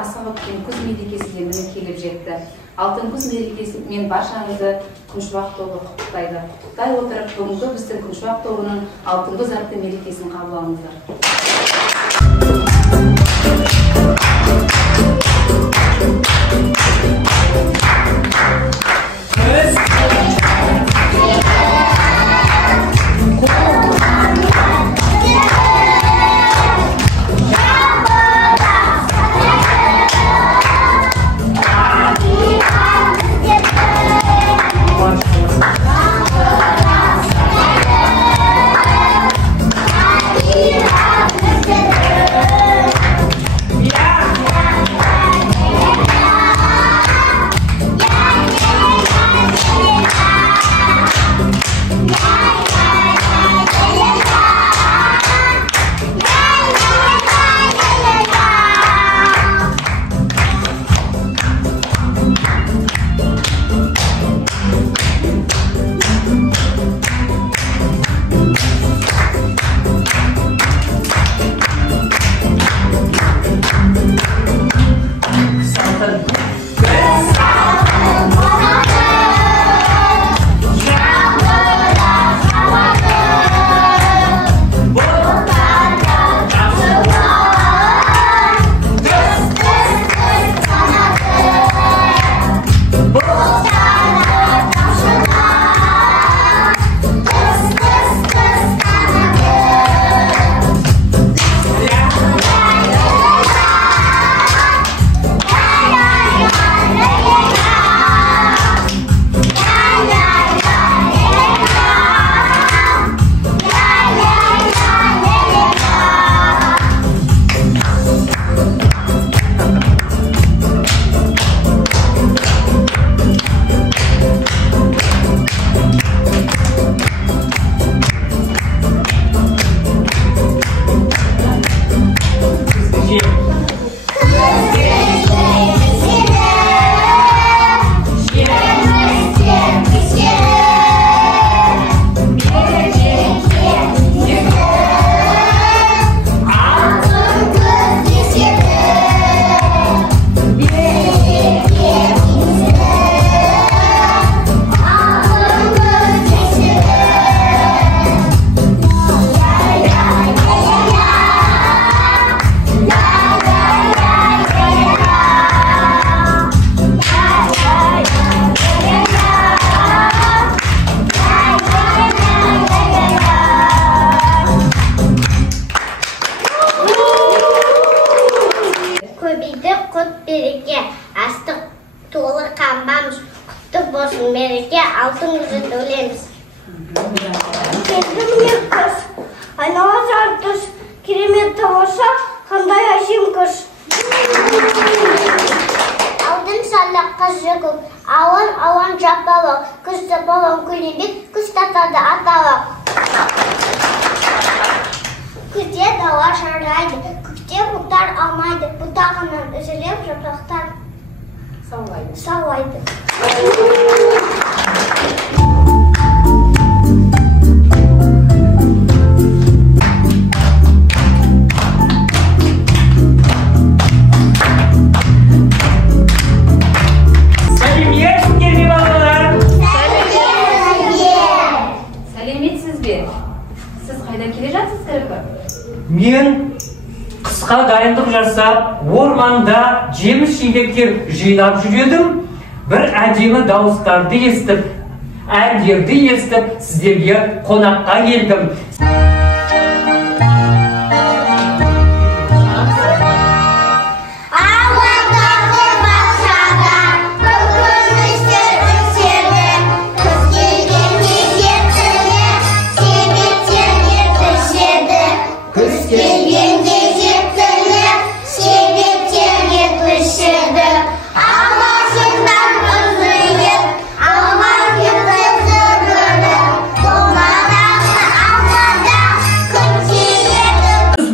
асыға күткен күз мерекесі де міне келіп жетті. Алтын күз мерекесі мен баршаңызды Күншуақ тобы құттықтайды. Құттықтай отырып, бүгінгі біздің Күншуақ тобының алтын күз атты мерекесін қабыл алыңыздар. Алтын күзді өлеміз. Келдім екіш, айнала жартыш, кереметті болса, қандай әжем күш. Алдым салаққа жүгіп, ауан жапалақ, күзді балам күлебек, күз татады аталақ. Күзде дауа жарайды, көкте бұтар алмайды, бұтағынан үзілеп жапырақтар саулайды. Мен қысқа дайындық жасап, орманда жеміс-жидектер жинап жүредім. Бір әдемі дауыстарды естіп, әндерді естіп, сіздерге қонаққа келдім.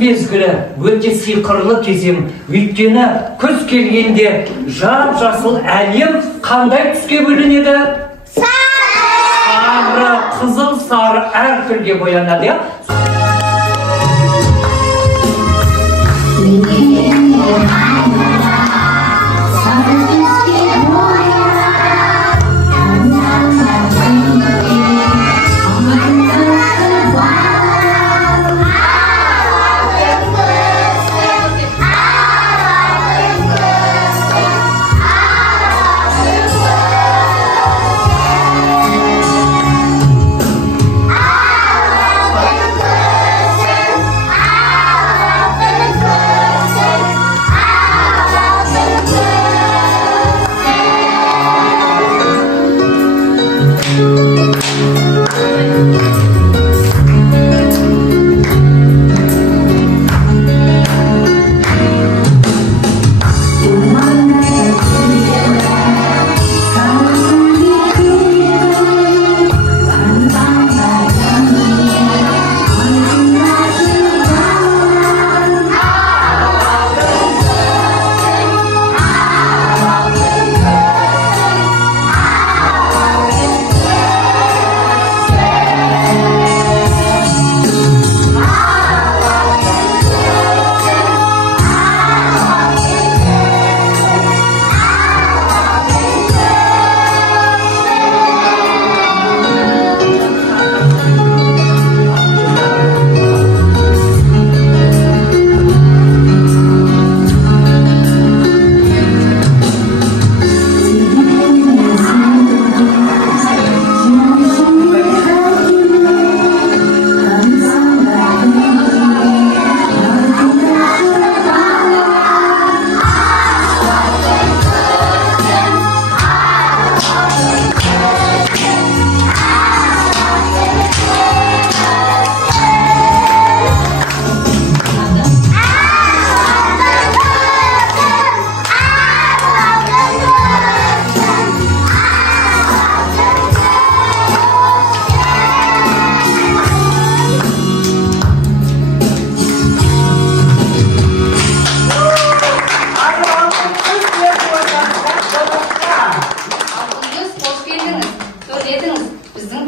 Мезгілі өте сиқырлы кезең, өйткені күз келгенде жап-жасыл әлем қандай түске бөленеді? Сары, қызыл, сары әр түрге боянады.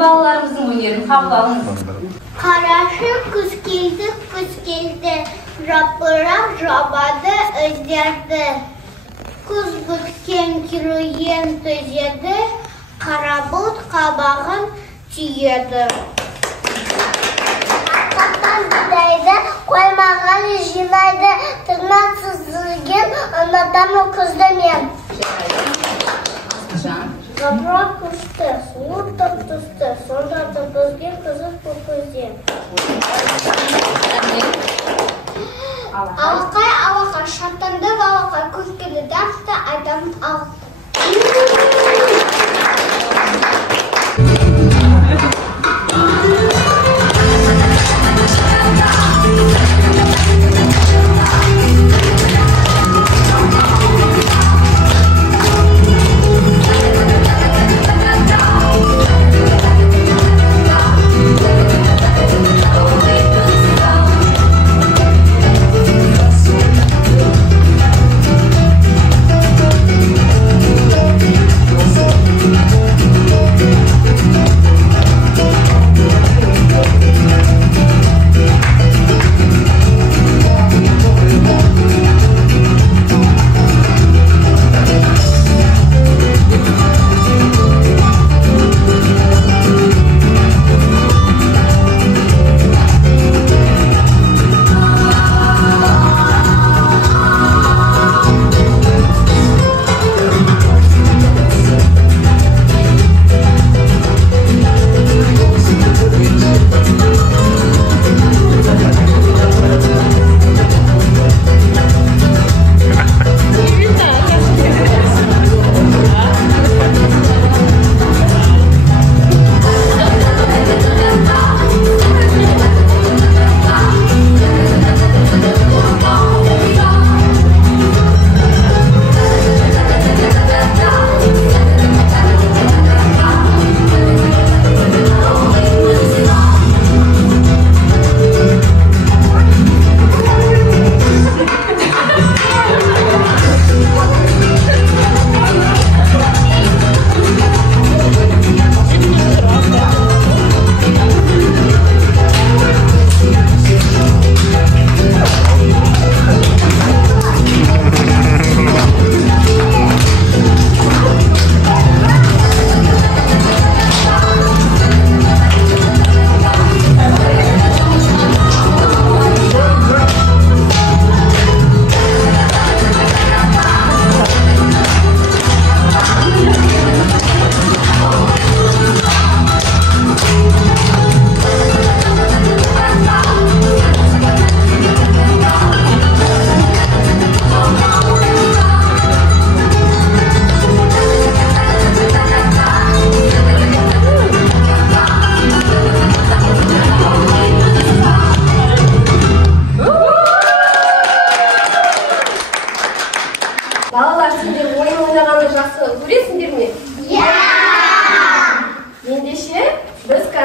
Ballarımızın öneriini kabul alınız. Karaşı kız geldi. Rapıra rabadı özlerdi. Kız bütken kiroyen tözedi. Karabut kabağın çiğedi. Atatan gideydi, koymağın jinaydı. Tırnaksızlığın anadan o kızdım yen. Rapıra kuştu, soğuk da tuttu. Sonra da bözgen kızı popozyen. Avakay şartlandı ve avakay kuskeli derste adam al.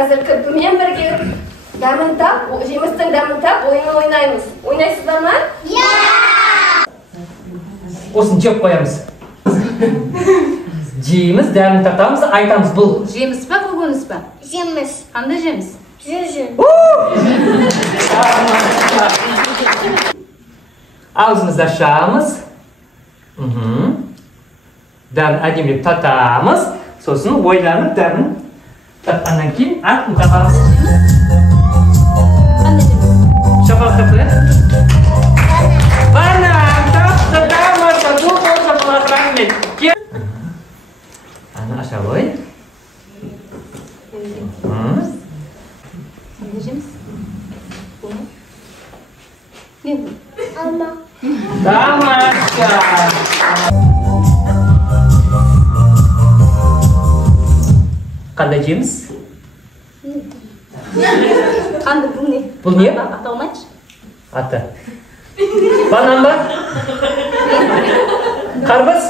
қазір кірпімен бірге дәмін тап, жемістің дәмін тап, ойын ойнаймыз. Ойнайсыздар ма? Осыны жеп қоямыз. Жейміз, дәмін тартамыз, айтамыз бұл. Жеміс па, көкөніс па? Жеміс. Қандай жеміс? Жүзім. Аузымызды ашамыз. Дәмін әдемілеп татамыз. Сосын ойланып дәмін татқаннан кейін атын табамыз. Қандай жеміс? Шапалақтап қояды. Банан, тапты, тамаша, бұл шапалақ рахмет. Аны аша қой. Қандай жеміс? Бұл не? Не бұл? Алма. Тамаша. Қандай жеміс? Қандай бұл не? Бұл не? Аталмайыншы. Аты. Банан ба? Қарбыз?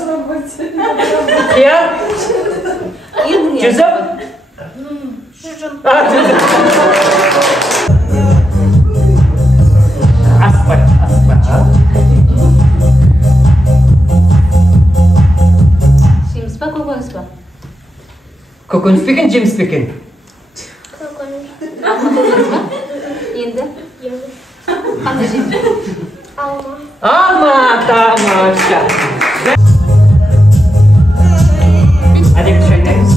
Қияр? Жүзім? Жүзім. Жүзім. Аспай. Жеміс па, көкөніс па? Көкөніс пе екен, жеміс пе екен? Көкөніс. Енді? Жеміс. Қандай жеміс? Алма. Алма, тамаша. Әдемі шайнаймыз.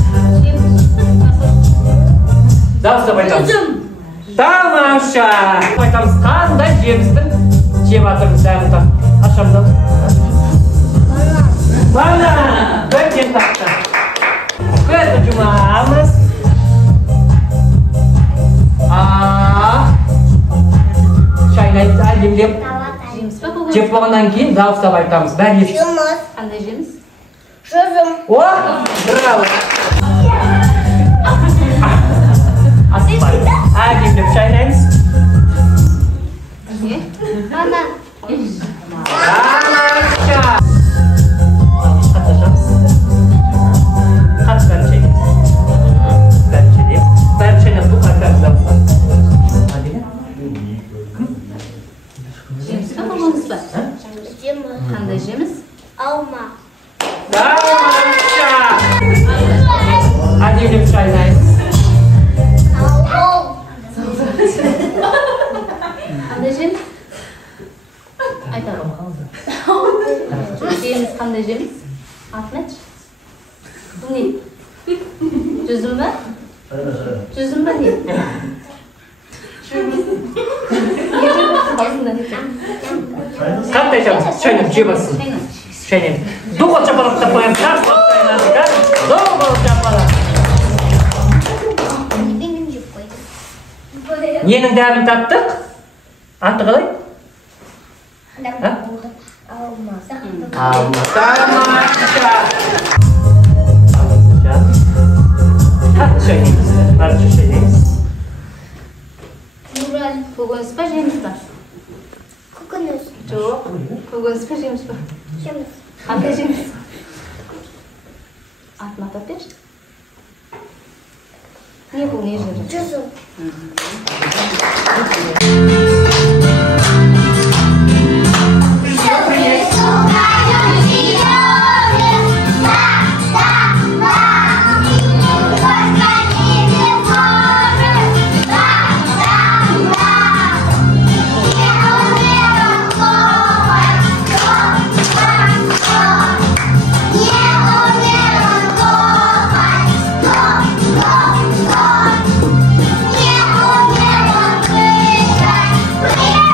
Дауыстап айтамыз. Тамаша. Айтамыз, қандай жемістің жеп атырмыз дәмін тап. Ашамды. Банан. Бірден тапты. Көзді жұмамыз. Шайнаймыз әдемілеп. Жеміс па, көкөніс? Жеп болғаннан кейін дауыстап айтамыз. Бәрі еш. Жұмыс. Қандай жеміс? Жүзім. О, браво. Аспай. Әдемілеп шайнаймыз. Не? Банан. Тамаша. Қатты ашамыз. Қатты бәрін шайнаймыз. Бәрін шайнаймыз. Бәрін шайнап бұл қайтарымыз дауыстап. Әдемі? Жеміс па, көкөніс па? Жеміс. Қандай жеміс? Алма. Тамаша. Әдемілеп шайнаймыз. Алма. Қандай жеміс? Айтамын. Жеміс қандай жеміс? Атын айтшы. Бұл не? Жүзім ба? Жүзім ба не? Аузында не тұр? Қандай жеміс? Шайнап жеп алсын. Шайнаймыз. Доғыл шапалақтап қоямыз. Доғыл шапалақ. Ненің жеп қойды? Ненің дәмін таттық? Аты қалай? Алма. Алма. Тамаша. Қатты шайнаймыз. Барынша шайнаймыз. Көкөніс па, жеміс па? Көкөніс. Жоқ. Көкөніс па, жеміс па? Жеміс. Қандай жеміс? Атын атап берші. Не бұл, не жері? Жүзім. Yeah.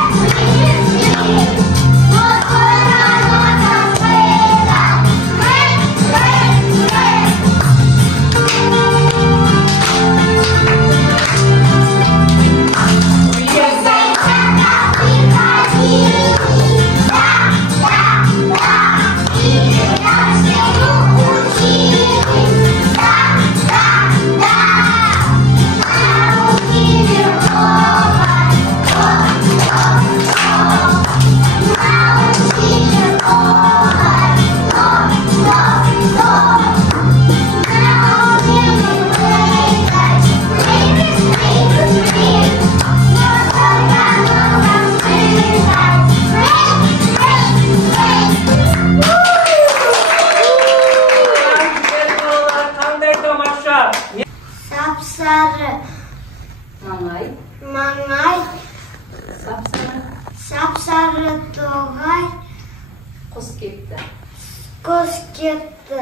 Сап-сары. Маңай. Маңай. Сап-сары. Сап-сары тоғай. Құс кетті. Құс кетті.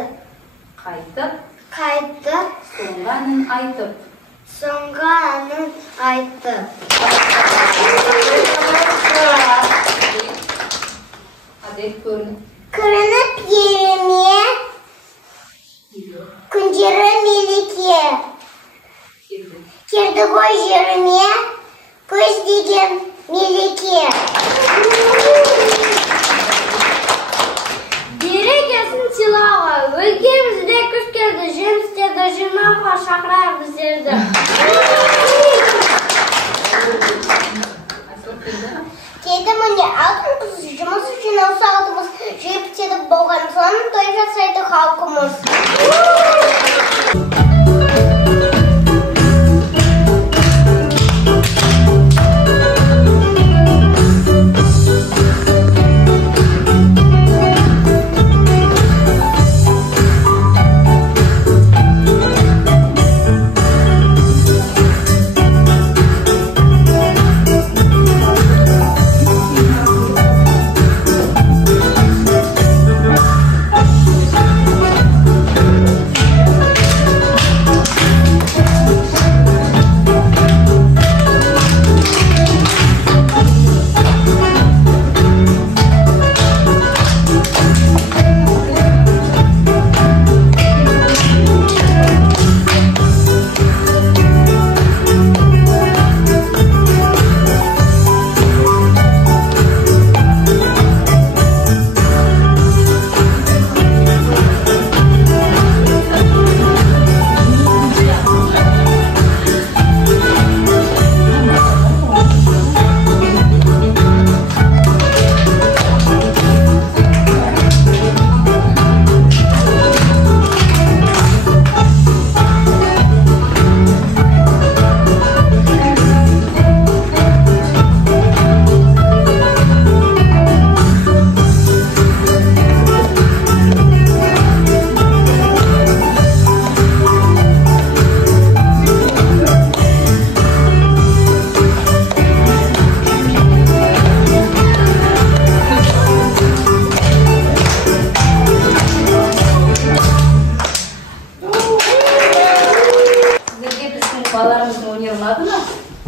Қайтып. Қайтып. Соңғы әнін айтып. Соңғы әнін айтып. Адель көрініп. Көрініп еліме. Күндері мереке. Келді ғой жеріме. Көз деген мереке. Берекесін сыйлауға, өлкемізде күз келді, жемістерді жинауға шақырайық біздерді. Деді міне алтын қыз жұмыс жинау сағатымыз жиып теді болған соның той жасайды халқымыз.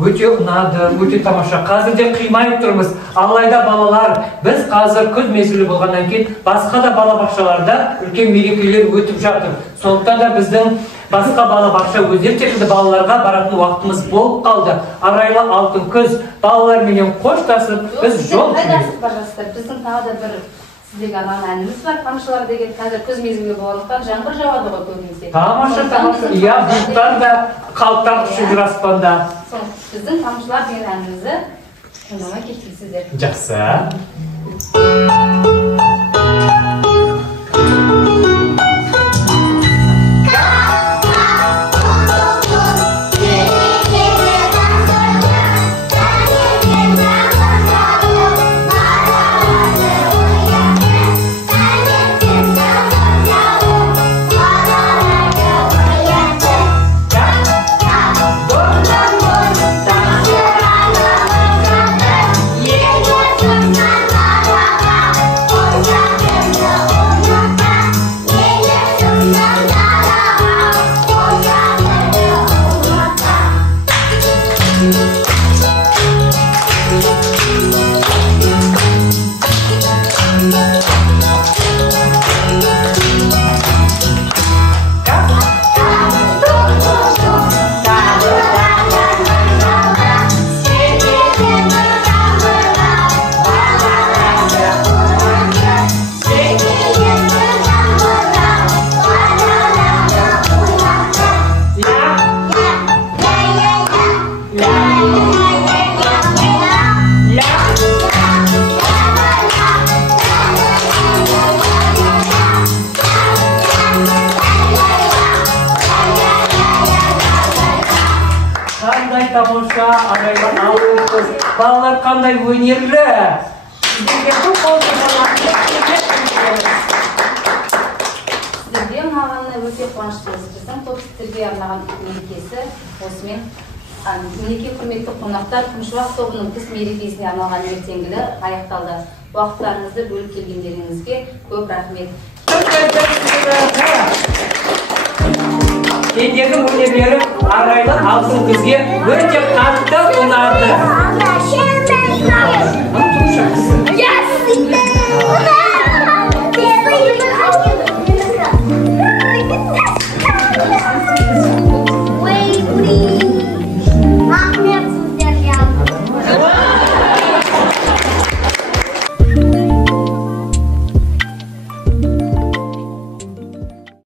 Өте ұнады, өте тамаша. Қазір де қимай тұрмыз. Алайда балалар, біз қазір күз мезгілі болғаннан кейін басқа да балабақшаларда үлкен мерекелер өтіп жатыр. Сондықтан да біздің басқа балабақша өздері секілді балаларға баратын уақытымыз болып қалды. Арайлы алтын күз балаларменен қоштасып, біз жол жүрміз. Біздің тағы да бір сіздегі арнаған әніміз бар, тамшылар деген. Қазір күз мезгілі болғандықтан жаңбыр жауады ғой көбінесе. Тамаша, тамаша. Иә, бұлттар да қалықтар ұшып жүр аспанда. Біздің тамшылар деген әнімізді тыңдамай кеткенсіздер. Жақсы. Тамаша, арайлы алтын күз. Балалар қандай өнерлі. Сіздерге бұл қолды балаларды Сіздерге мағанына өте қуаныштымыз. Біздің топ сіздерге арнаған мерекесі осымен. Мінеки құрметті қонақтар, Күншуақ тобының күз мерекесіне арналған ертеңгілі аяқталды. Уақыттарыңызды бөліп келгендеріңізге көп рахмет. Ендегі өнерлері арайлы алтын күзге өте қатты ұнады. Yes!